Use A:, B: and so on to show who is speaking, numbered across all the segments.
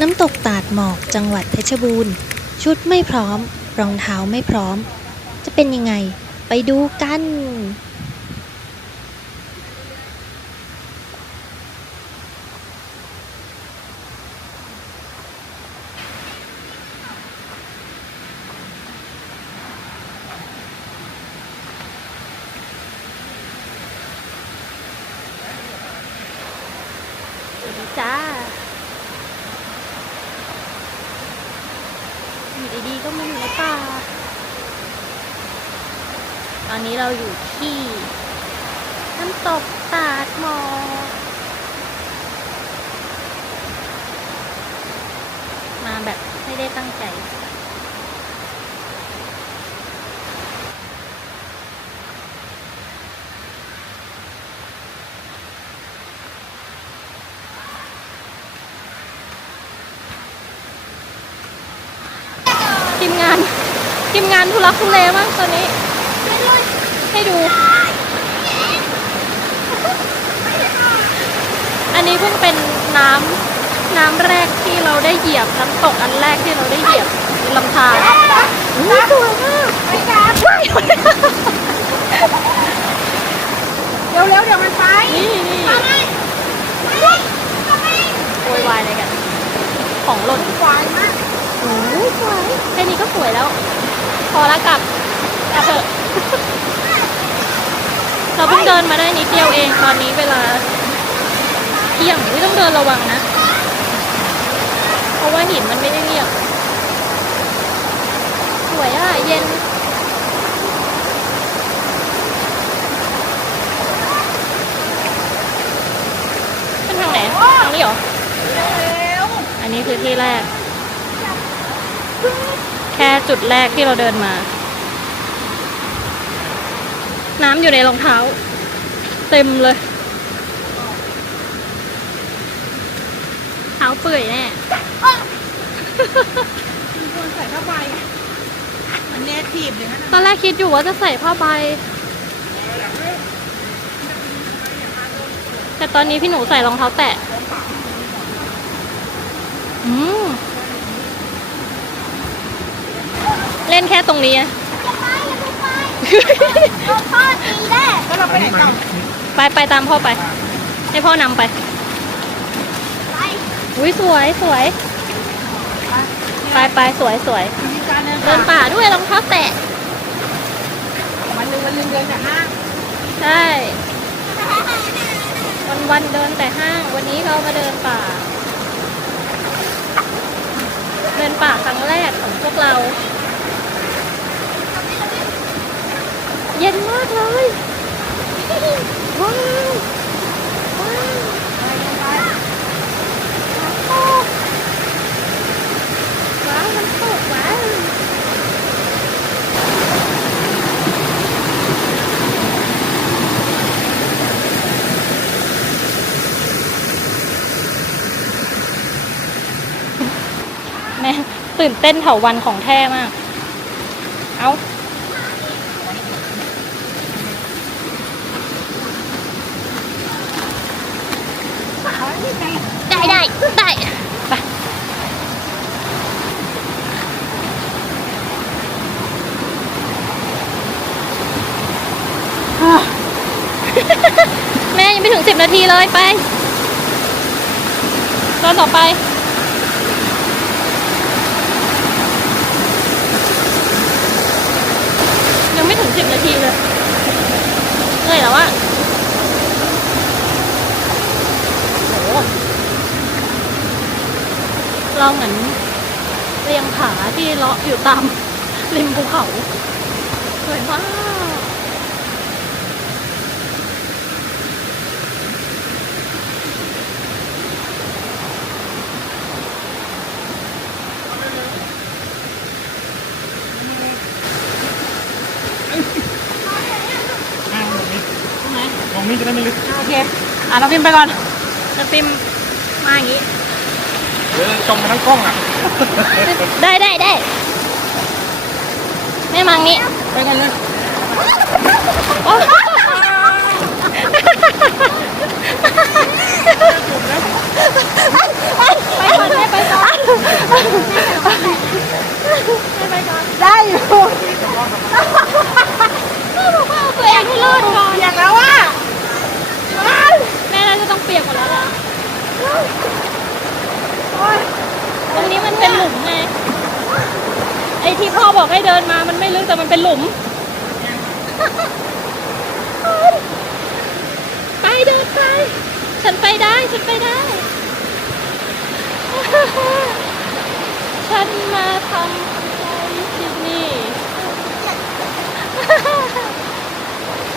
A: น้ำตกตาดหมอกจังหวัดเพชรบูรณ์ ชุดไม่พร้อม รองเท้าไม่พร้อม จะเป็นยังไง ไปดูกัน สวัสดีจ้า อยู่ดีๆก็มาอยู่ในป่า ตอนนี้เราอยู่ที่น้ำตกตาดหมอกมา แบบไม่ได้ตั้งใจ ทีมงาน ทีมงานทุลักทุเลมากตอนนี้ ให้ดู อันนี้เพิ่งเป็นน้ำ น้ำแรกที่เราได้เหยียบน้ำตกอันแรกที่เราได้เหยียบเป็นลำธารอู้สวยมาก
B: ไปกันเร็วเร็วๆเดี๋ยวมันไป
A: นี่นี่โวยวายอะไรกัน ของหล่น
B: ควายมาก
A: โอ้ยสวยแค่นี้ก็สวยแล้ว พอแล้วกลับกลับเถอะเราเพิ่งเดินมาได้นิดเดียวเองตอนนี้เวลาเที่ยงไม่ต้องเดินระวังนะเพ ราะว่าหินมันไม่ได้เรียบสวยอะ เย็นเป็นทางไหน ทางนี้เหรอ
B: เร็ว
A: อันนี้คือที่แรก แค่จุดแรกที่เราเดินมา น้ำอยู่ในรองเท้า เต็มเลยเท้าเปื่อยแน่
B: มีคนใส่ผ้าใบมันเนทีฟเลยนะ
A: ตอนแรกคิดอยู่ว่าจะใส่ผ้าใบ แต่ตอนนี้พี่หนูใส่รองเท้าแตะ อืม เล่นแค่ตรงนี้อะ
B: พ่อตีแน่แล้วเราไปไหนต่อ
A: ไปไปตามพ่อไป ให้พ่อนำไป
B: ไป
A: อุ้ยสวยสวย ไปไปสวยสวย
B: มีการเดิน
A: เดินป่าด้วยรองเท้าแตะ
B: วันหนึงวันหนึงเดินจากห้าง
A: ใช่ วันวันๆเดินแต่ห้าง วันนี้เรามาเดินป่า เดินป่าครั้งแรกของพวกเรา เย็นมากเลยว้าวว้าว
B: ไปไป
A: น้ำตกว้าวน้ำตกว้าวแม่ ตื่นเต้นเถาวันของแท้มาก เอาได้ได้ได้ไปแม่ยังไม่ถึงสิบนาทีเลยไปตอนต่อไป ยังไม่ถึงสิบนาทีเลยเหนื่อยแล้วอะโหเราเหมือนเรียงผาที่เลาะอยู่ ตามริมภูเขาสวยมาก
C: ตรงนี้จะได้ไม่ลึก
B: โอเค อะเราพิมพ์ไปก่อน
A: น้ำปิมมาอย่างนี้
C: เดี๋ยวจมทั้งกล้องอะ
A: ได้ได้ได้ นี่มังนี้ไปกันเลยไปก่อนแม่
B: ไปก่อนไปก่
A: อนได้อยู่ตัวเองให้รอดก่อนอย่างแล้วว่แม่เราจะต้องเปียกหมดแล้วเหรอตรงนี้มันเป็นหลุมไง อ้ที่พ่อบอกให้เดินมามันไม่ลึกแต่มันเป็นหลุม ไปเดินไป ฉันไปได้ฉันไปได้ ฉันมาทำอะไรที่นี่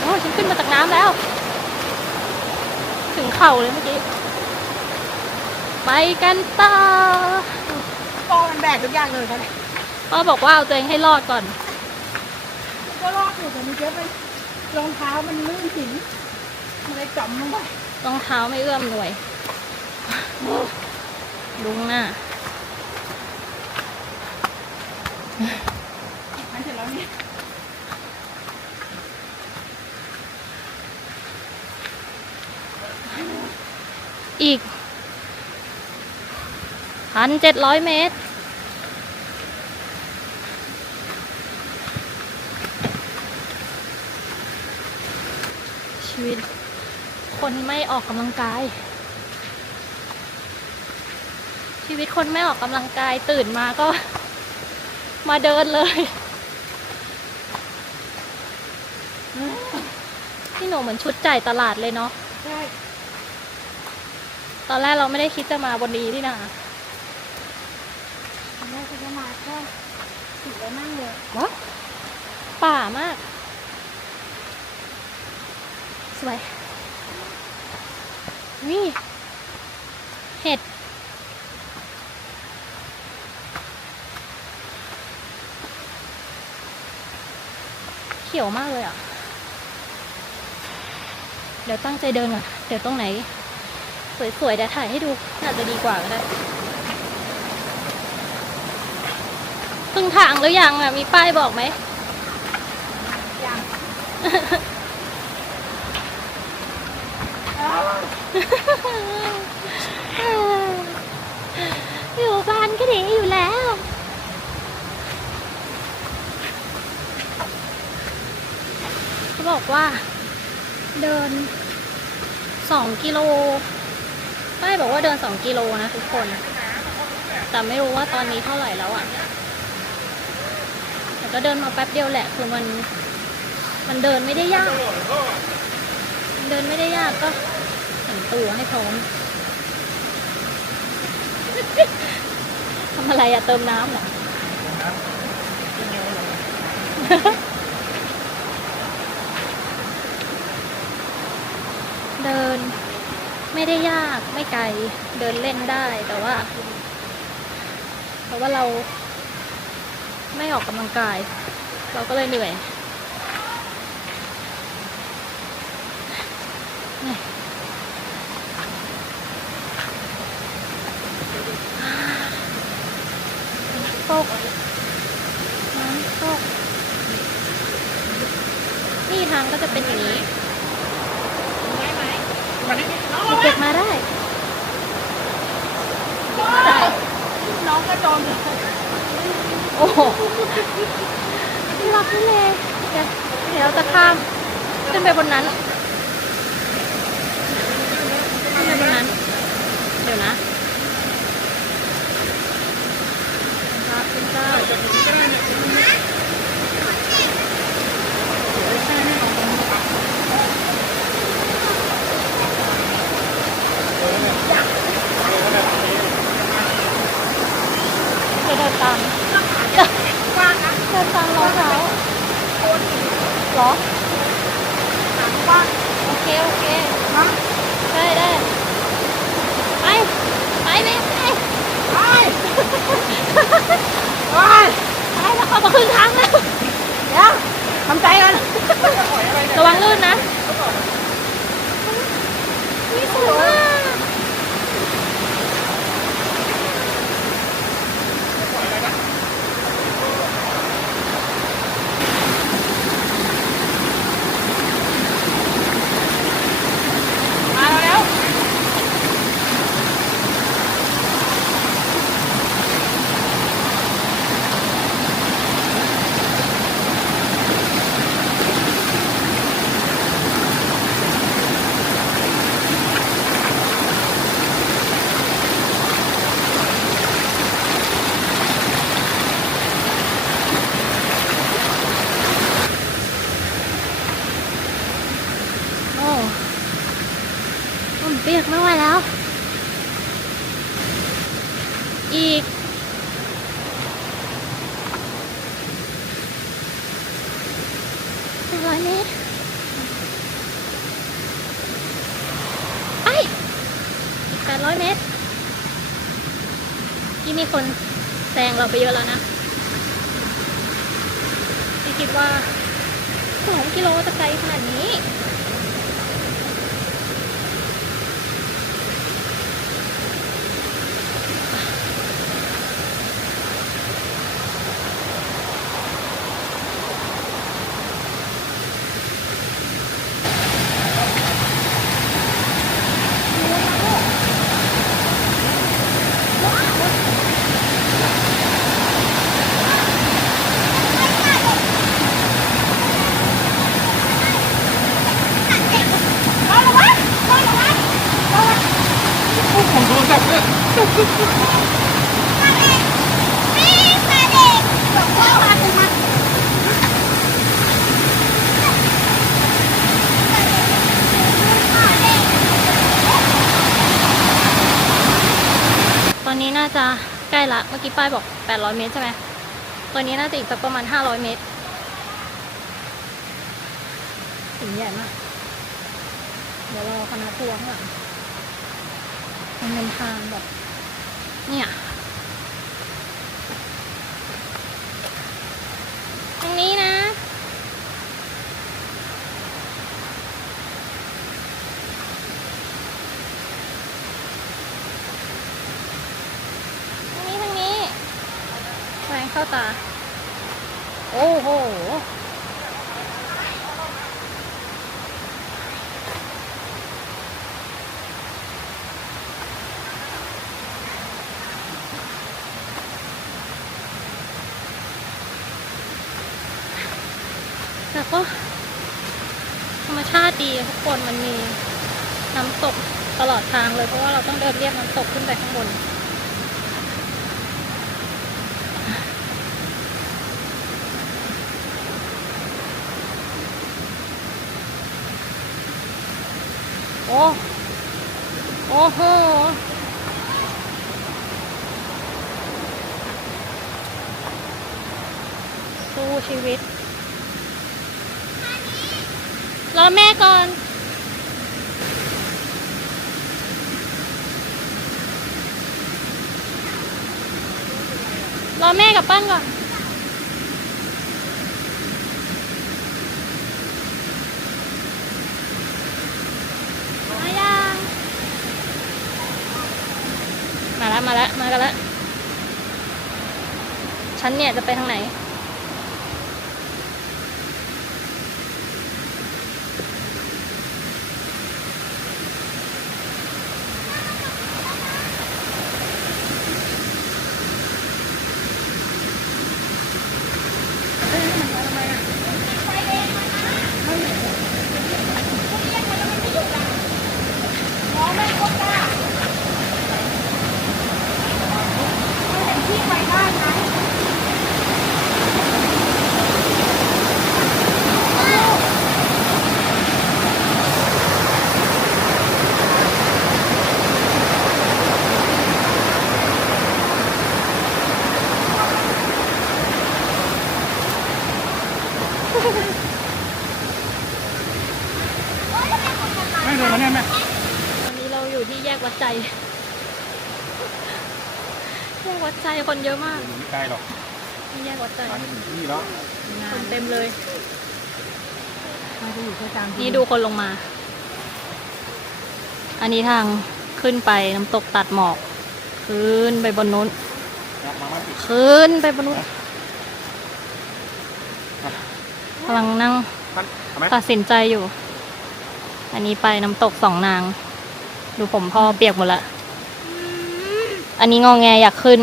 A: โอ้ฉันขึ้นมาจากน้ำแล้ว ถึงเข่าเลยเมื่อกี้ ไปกันต่อ
B: พ่อมันแบกทุกอย่างเลยเขาเนี่ย
A: พ่อบอกว่าเอาตัวเองให้รอดก่อน
B: ก็รอดอยู่แต่มันเยอะไปรองเท้ามันลื่นหินมันเลยจมลงไป
A: รองเท้าไม่เอื้อมหน่วย ลุงหน้า
B: มันเสร็จแล้วเนี่ย
A: อีกพันเจ็ดร้อยเมตร ชีวิต คนไม่ออกกำลังกาย ชีวิตคนไม่ออกกำลังกายตื่นมาก็มาเดินเลยพี่หนูเหมือนชุดจ่ายตลาดเลยเนาะ
B: ใช่
A: ตอนแรกเราไม่ได้คิดจะมาบนนี้ที่นา
B: ตอนแรกเขาจะมาแค่ติดแล้วนั่งเลย
A: วะป่ามาก สวย นี่ เห็ด เขียวมากเลยอะ เดี๋ยวตั้งใจเดินก่อน เดี๋ยวตรงไหน สวยๆเดี๋ยวถ่ายให้ดูน่าจะดีกว่าก็ได้ครึ่งทางหรือยังอะ มีป้ายบอกไหม
B: ยัง
A: อยู่บ้านก็ดีอยู่แล้ว เขาบอกว่า เดินสองกิโลป้ายบอกว่าเดินสองกิโลนะทุกคน แต่ไม่รู้ว่าตอนนี้เท่าไหร่แล้วอะแต่ก็เดินมาแป๊บเดียวแหละ คือมัน มันเดินไม่ได้ยาก เดินไม่ได้ยากก็ ต่งตัวให้พร้อมทำอะไรอะเติมน้ำเหรอเดินไม่ได้ยากไม่ไกลเดินเล่นได้แต่ว่า เพราะว่าเราไม่ออกกำลังกาย เราก็เลยเหนื่อยนี่น้ำตกน้ำตกนี่ทางก็จะเป็นอย่างนี้
B: ได้ไหม
C: มานี่
A: เด็กๆมาได้
B: มาได้น้องกระโจน
A: โอ้โหรักนี่เลยเดี๋ยวเดี๋ยวจะข้าม ขึ้นไปบนนั้นขึ้นไปบนนั้น เดี๋ยวนะรักคุณเจ้าจะเดินตาม
B: ว่างน
A: เดินตามรองเท้า
B: โคน
A: เหรอ
B: ถามว่าง
A: โอเคโอเค
B: นะ
A: ได้ได้ไปไปเลยไป
B: ไปไป
A: ไปแล้วเขามาครึ่งทางแล้ว
B: เดี๋ยวทำใจกัน
A: ระวังลื่นนะ อีก หนึ่งร้อยเมตรไปอีกแปดร้อยเมตร ที่มีคนแซงเราไปเยอะแล้วนะที่คิดว่าสองกิโลจะไกลขนาดนี้
C: ผมโทรศัพท์เนี่ย
A: ตอนนี้น่าจะใกล้ละ เมื่อกี้ป้ายบอก 800 เมตรใช่ไหมตอนนี้น่าจะอีกสักประมาณ 500 เมตรถึงใหญ่มาก เดี๋ยวรอคณะทัวร์ข้างหลังมันเป็นทางแบบ เนี่ยตรงนี้นะทางนี้ทางนี้แรงเข้าตา โอ้โห แต่ก็ธรรมชาติดีทุกคนมันมีน้ำตกตลอดทางเลย เพราะว่าเราต้องเดินเรียบน้ำตกขึ้นไปข้างบนโอ้โอ้โหสู้ชีวิตรอแม่ก่อน อแม่กับปั้นก่อน มายังมาแล้วมาแล้วมากันแล้วฉันเนี่ยจะไปทางไหน
C: ไม่เดินมาเนี่ยแม่
A: ตอนนี้เราอยู่ที่แยกวัดใจ แยกวัดใจคน เยอะมาก
C: ไม่ไกลหรอก
A: ที่แยกวัดใจ
C: ร้านนี้ถึงที่แล้ว
A: คนเต็มเลย
B: มันจะอยู่แค่กลาง
A: นี่ดูคนลงมา อันนี้ทางขึ้นไปน้ำตกตัดหมอก ขึ้นไปบนนู้น
C: นะมามาติด
A: ขึ้นไปบนนู้นกำลังนั่ง
C: ท่านเอาไหม
A: ตัดสินใจอยู่ อันนี้ไปน้ำตกสองนาง ดูผมพ่อเปียกหมดละ อันนี้งองแงอยากขึ้น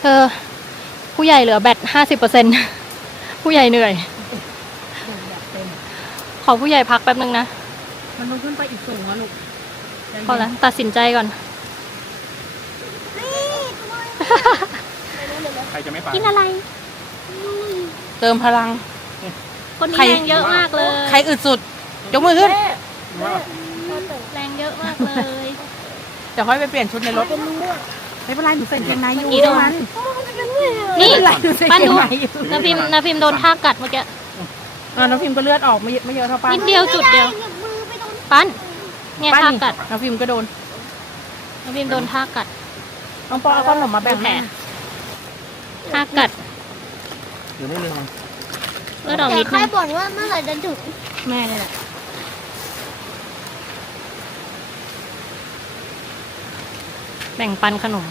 A: เธอ ผู้ใหญ่เหลือแบตห้าสิบเปอร์เซ็นผู้ใหญ่เหนื่อย
B: แบบเต็ม
A: ขอผู้ใหญ่พักแป๊บนึงนะ
B: มันต้องขึ้นไปอีกสูงอะลูกใจเย็น
A: พอแล้วตัดสินใจก่อน
C: ใครจะไม่ไป
A: กินอะไร
B: เติมพลัง
A: คนนี้
B: ใคร
A: แรงเยอะมากเลย
B: ใครอึดสุด ยกมือขึ้น
C: ว่า
B: ม
A: แรงเยอะมากเลย
B: เดี๋ยวค่อยไปเปลี่ยนชุดในรถ ไม่เป็นไรหนูใส่กางเกงในอยู่
A: เมื่อกี้โดน
B: มัน
A: นี่
B: ไม่เป็นไรหนูใส่
A: ปั้น
B: กางเก
A: ดู
B: งในอยู่
A: นาพิมพ์นาพิมพ์โดนท่ากัดเมื่อกี้
B: อ่าน้องพิมพ์ก็เลือดออกไม่เยอะไม่เยอะเท่าป้า
A: นิดเดียวจุดเดียวปั้นเนี่ย
B: ป้า
A: ท่า
B: นี่
A: กัด
B: น้องพิมพ์ก็โดน
A: นาพิมพ์โดนท่ากัด
B: น้องปอเอาขนมมาแบ่ง
A: แผล
B: แม่
A: ท่ากัด
C: อยู่นี่เลยมั้ง
A: เลือดออก
D: แต่
A: นิด
D: ใคร
A: นึง
D: บ่นว่าเมื่อไหร่จะถึง
B: แม่นี่แหละ
A: แบ่งปันขนม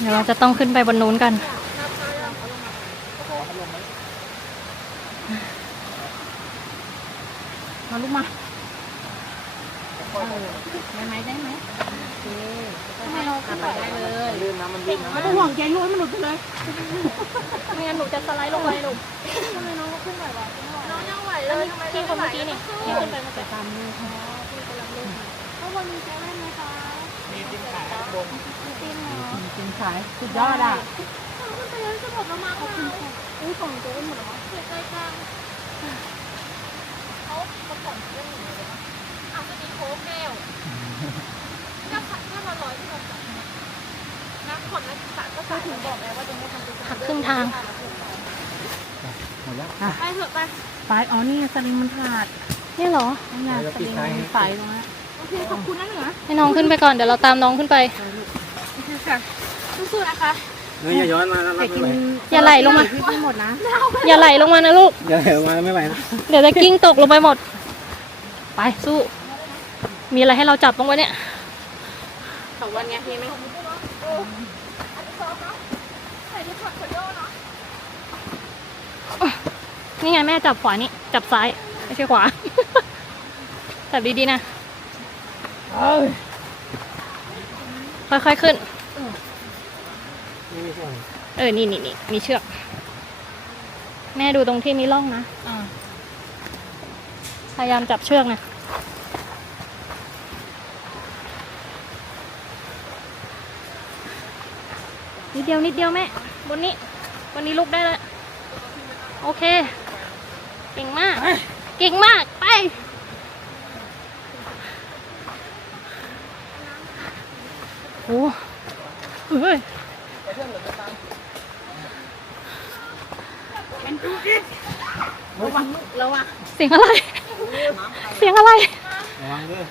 A: เดี๋ยวเราจะต้องขึ้นไปบนนู้นกัน
B: มาลูกมาได้ไหมได้ไหมให้เราขึ้นไปได้เลย
C: ลื่นนะมันลื่นนะ
B: ไม่ต้องห่วงใจลูกให้มันหลุดไปเลย
A: ไม่งั้นหนูจะสไลด์ลงไปลูก
D: น้องยังไหว
A: อั
D: เล
A: น
D: ย
A: นี้
D: ทำไม
A: พี่คนเมื่อกี้นี่ที่ขึ้นไปเมื่อกี้
B: ตามมือค่ะ
D: ข้างบนมีเซเว่นไหมคะ
C: มีจิ้ม ขายข้างบน
B: กินขายสุดยอดอะ
D: ขึ้นไปแล้วจะหมดแล้วมั้งค่ะอุ้ยของเซเว่นหมดแล้วเสียใจจังเขาประกอบเรื่องอยู่เลยนะอะจะมีโค้กแก้วก็ขัดแค่มาร้อยที่เราจัดนักขนนักศึกษาก็ถึงบอกแล้วว่าจะไม่ทำเป็น
A: หักครึ่งทาง
C: หมดแล้ว
D: ไปเถอะไป
B: ไปอ๋อนี่สลิงมันขาด
A: นี่เหรอ
B: นี่ไงสลิงมันไฟตรงนั้น
D: เคขอบคุณนะเหนือ
A: ให้น้องขึ้นไปก่อนเดี๋ยวเราตามน้องขึ้นไป
D: โอเคค่ะสู้ๆนะคะ
C: เฮ้ยอย่าย้อนมานะ
B: แต่
C: ไม่
B: กิน
C: ไหว
A: อย่าไหลลงมา
B: พี่ไม่หมดนะ
A: อย่าไหลลงมานะลูก
C: อย่าไหลมาไม่ไหวนะ
A: เดี๋ยวจะกิ้งตกลงไปหมด ไปสู้ มีอะไรให้เราจับบ้างวะเนี่ย
B: สองวันไงพี่ไม่
A: นี่ไงแม่จับขวานี่ จับซ้าย ไม่ใช่ขวา จับดีๆนะ ค่อยๆขึ้น
C: นี่ไม่ใช่
A: เออ นี่นี่นี่มีเชือก แม่ดูตรงที่มีร่องนะ
B: อ่า
A: พยายามจับเชือกนะนิดเดียวนิดเดียวแม่ บนนี้บนนี้ลุกได้แล้ว โอเค เก่งมาก เก่งมาก ไป โอ้เฮ้ย
B: ระวังระวัง
A: เสียงอะไร เสียงอะไร
C: ระวังด้วย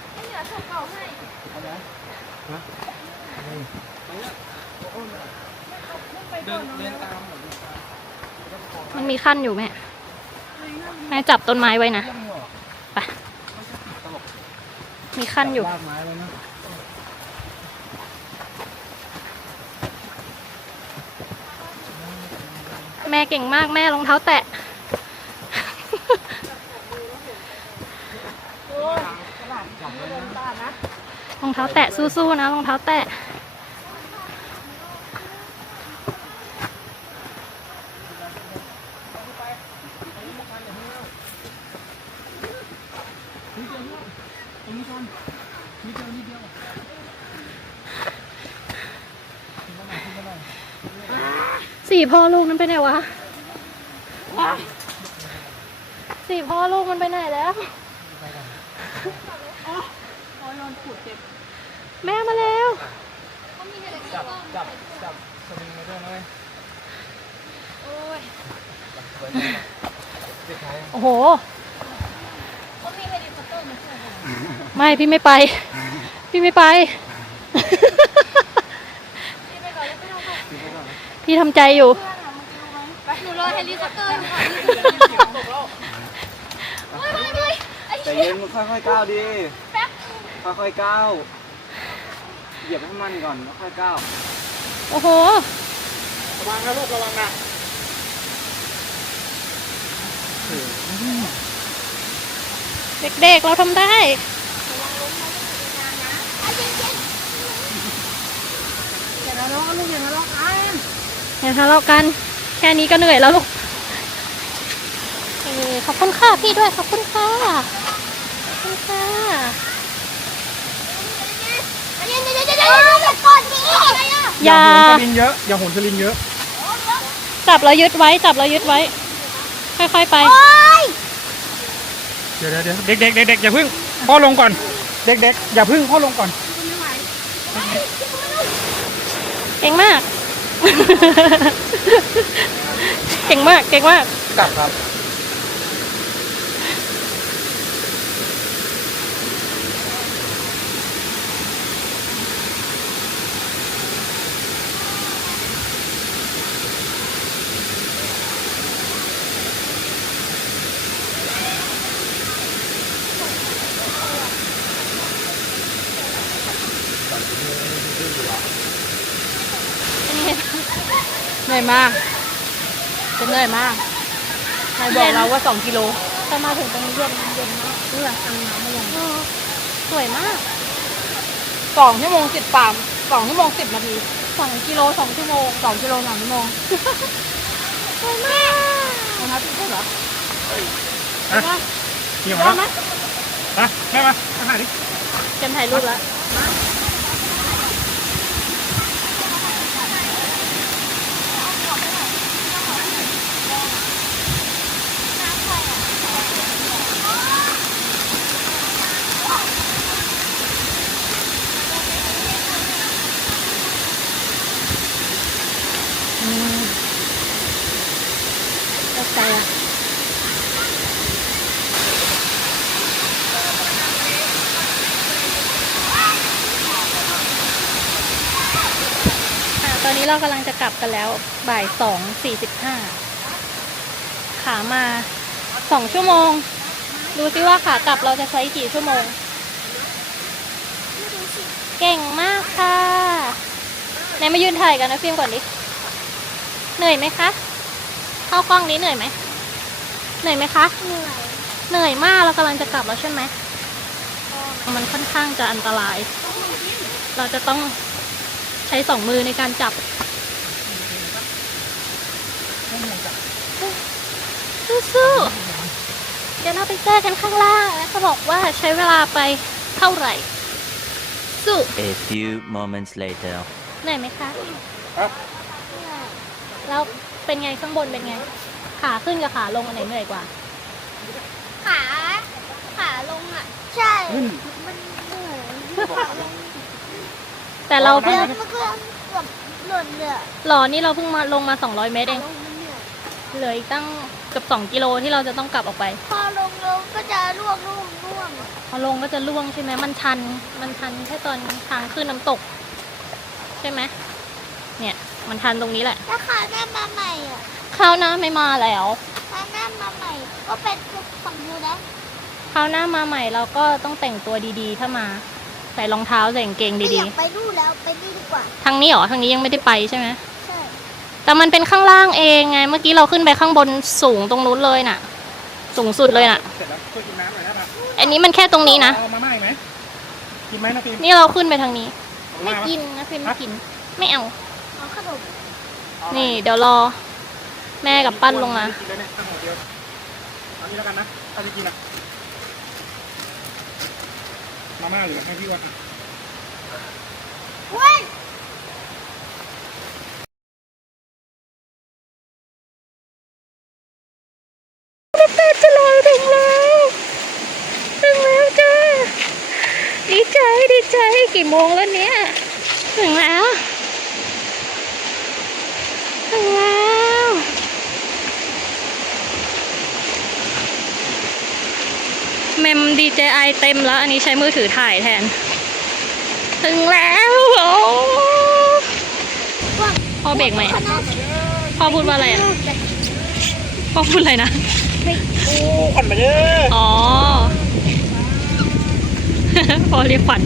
A: มันมีขั้นอยู่แม่ แม่จับต้นไม้ไว้นะ ไป มีขั้นอยู่
C: ลากไม้เลยนะ
A: แม่เก่งมากแม่รองเท้าแตะรองเท้าแตะสู้ๆนะรองเท้าแตะ พ่อลูกนั้นไปไหนวะสี่พ่อลูกมันไปไหนแล้วแม่มาแล้ว
C: จับจับจับสวิงมาด้วยนะเว้ย
A: โอ้โหไม่พี่ไม่ไป พี่ไม่ไป พี่ทำใจอยู่
D: หนูรอเฮลิคอปเตอร์อยู่ค่ะ
C: ใจเย็นมึงค่อยๆก้าวดิค่อยๆก้าว เหยียบให้มันก่อนแล้วค่อยก้าว
A: โอ้โห
C: ระวังนะลูกระวังนะ
A: เด็กๆ เราทำได้
B: อย่าทะเลาะกันลูกอย่าทะเลาะกัน
A: อย่าทะเลาะกัน แค่นี้ก็เหนื่อยแล้วลูกเออขอบคุณค่ะพี่ด้วย ขอบคุณค่ะ ขอบคุณค่ะ
D: เดี๋ยวเดี๋ยวเดี๋ยวเดี๋ยวเดี๋ยวก่อนดิอะไรอะ
A: อย่า
C: โหนสลิงเยอะ อย่าโหนสลิงเยอะ
A: จับแล้วยึดไว้ จับแล้วยึดไว้ ค่อยๆไป
D: โอ๊ย
C: เดี๋
E: ดี๋ยวเดี๋ยวเดี๋ยวเด็กเด็กเด็กเด็กอย่าพึ่ง พ่อลงก่อน เด็กเด็กอย่าพึ่งพ่อลงก่อน
A: เก่งมาก เก่งมาก เก่งมาก
E: กลับครับ
B: เห นื่อยมากจะเหนื่อยมากนายบอกเราว่าสองกิโล
A: แต่มาถึงตรงนี้เย็นเย็นมาก
B: เพื่อทำน้ำมาอย่าง
A: เออสวยมาก
B: สองชั่วโมงสิบปามสองชั่วโมงสิบนาที
A: สองกิโลสองชั่วโมง
B: สองกิโลสองชั่วโมง
A: สวยมาก
B: นะครับพี่เหรอ
E: อะเหี่ยวแล้วมาแม่มาอาหารดิ
A: เจมถ่ายรูปแล้ว แฟค่ตอนนี้เรากำลังจะกลับกันแล้วบ่ายสองสี่สิบห้าขามาสองชั่วโมง ดูซิว่าขากลับเราจะใช้กี่ชั่วโมง เก่งมากค่ะไหนมายืนถ่ายกันนะฟิล์มก่อนดิ เหนื่อยไหมคะ เข้ากล้องนี้เหนื่อยไหมเหนื่อยไหมคะ เหนื่อย เหนื่อยมากเรากำลังจะกลับแล้วใช่ไหมมันค่อนข้างจะอันตราย เราจะต้องใช้สองมือในการจับสู้ๆเดี๋ยวเราไปเจอกันข้างล่างแล้วเขาบอกว่าใช้เวลาไปเท่าไหร่ สู้
F: A few moments later.
A: เหนื่อยไหมคะ
E: ครับ
A: แล้ว เป็นไงข้างบนเป็นไง ขาขึ้นกับขาลงอันไหนเหนื่อยกว่า
D: ขาขาลงอะ ใช่ มันเหนื่อย
A: แต่เราเพิ่ง
D: มันก็เกือบหล่นเลยอะ
A: หรอนี่เราเพิ่งมาลงมา 200 เมตรเอง
D: ลงมันเหนื่อย
A: เหลืออีกตั้งเกือบ2กิโลที่เราจะต้องกลับออกไป
D: พอลงลงก็จะร่วงร่วงร่วง
A: พอลงก็จะล่วงใช่ไหมมันชัน มันชันแค่ตอนทางขึ้นน้ำตก ใช่ไหม เนี่ย มันชันตรงนี้แหละ
D: ถ้าขาหน้ามาใหม่อะ
A: คราวหน้าไม่มาแล้ว
D: ขาหน้ามาใหม่ ก็เป็นฝั่งนู้นนะ
A: คราวหน้ามาใหม่เราก็ต้องแต่งตัวดีๆ ถ้ามา ใส่รองเท้าใส่กางเกง
D: ไม่
A: ดี
D: อยากไปนู่นแล้วไปนี่ดีกว่า
A: ๆ ทางนี้เหรอทางนี้ยังไม่ได้ไปใช่ไหม
D: ใช่
A: แต่มันเป็นข้างล่างเองไง เมื่อกี้เราขึ้นไปข้างบนสูงตรงนู้นเลยน่ะ สูงสุดเลยน่ะ
E: เสร็จแล้วช่วยกินน้ำหน่อยนะ
A: อันนี้มันแค่ตรงนี้นะ
E: เอามาม่าอีกไหมกินไหมนะฟิล์ม
A: นี่เราขึ้นไปทางนี้
E: เอา
A: ไม่
E: มาม่า
A: กินนะฟิล์มไม่กิน ไม่เอา
D: เอา ขนม
A: นี่เดี๋ยวรอ แม่กับปั้นลงมา
E: กินแล้วเนี่ยตั้งหัวเดียวเอานี้แล้วกันนะถ้าจะกินอะมาม่าเหลือให้พี่อ้วันอะ
D: เว้ย
A: แปดจะลอยถึงแล้วถึงแล้วจ้าดีใจดีใจกี่โมงแล้วเนี่ยถึงแล้ว ถึงแล้ว เมม DJI เต็มแล้ว อันนี้ใช้มือถือถ่ายแทน ถึงแล้วโอ้พ่อเบรกไหมอะพ่อพูดว่าอะไรอะพ่อพูดอะไรนะ
E: โอ้ขวัญมาเยอะ
A: อ๋อพอเรียกขวัญ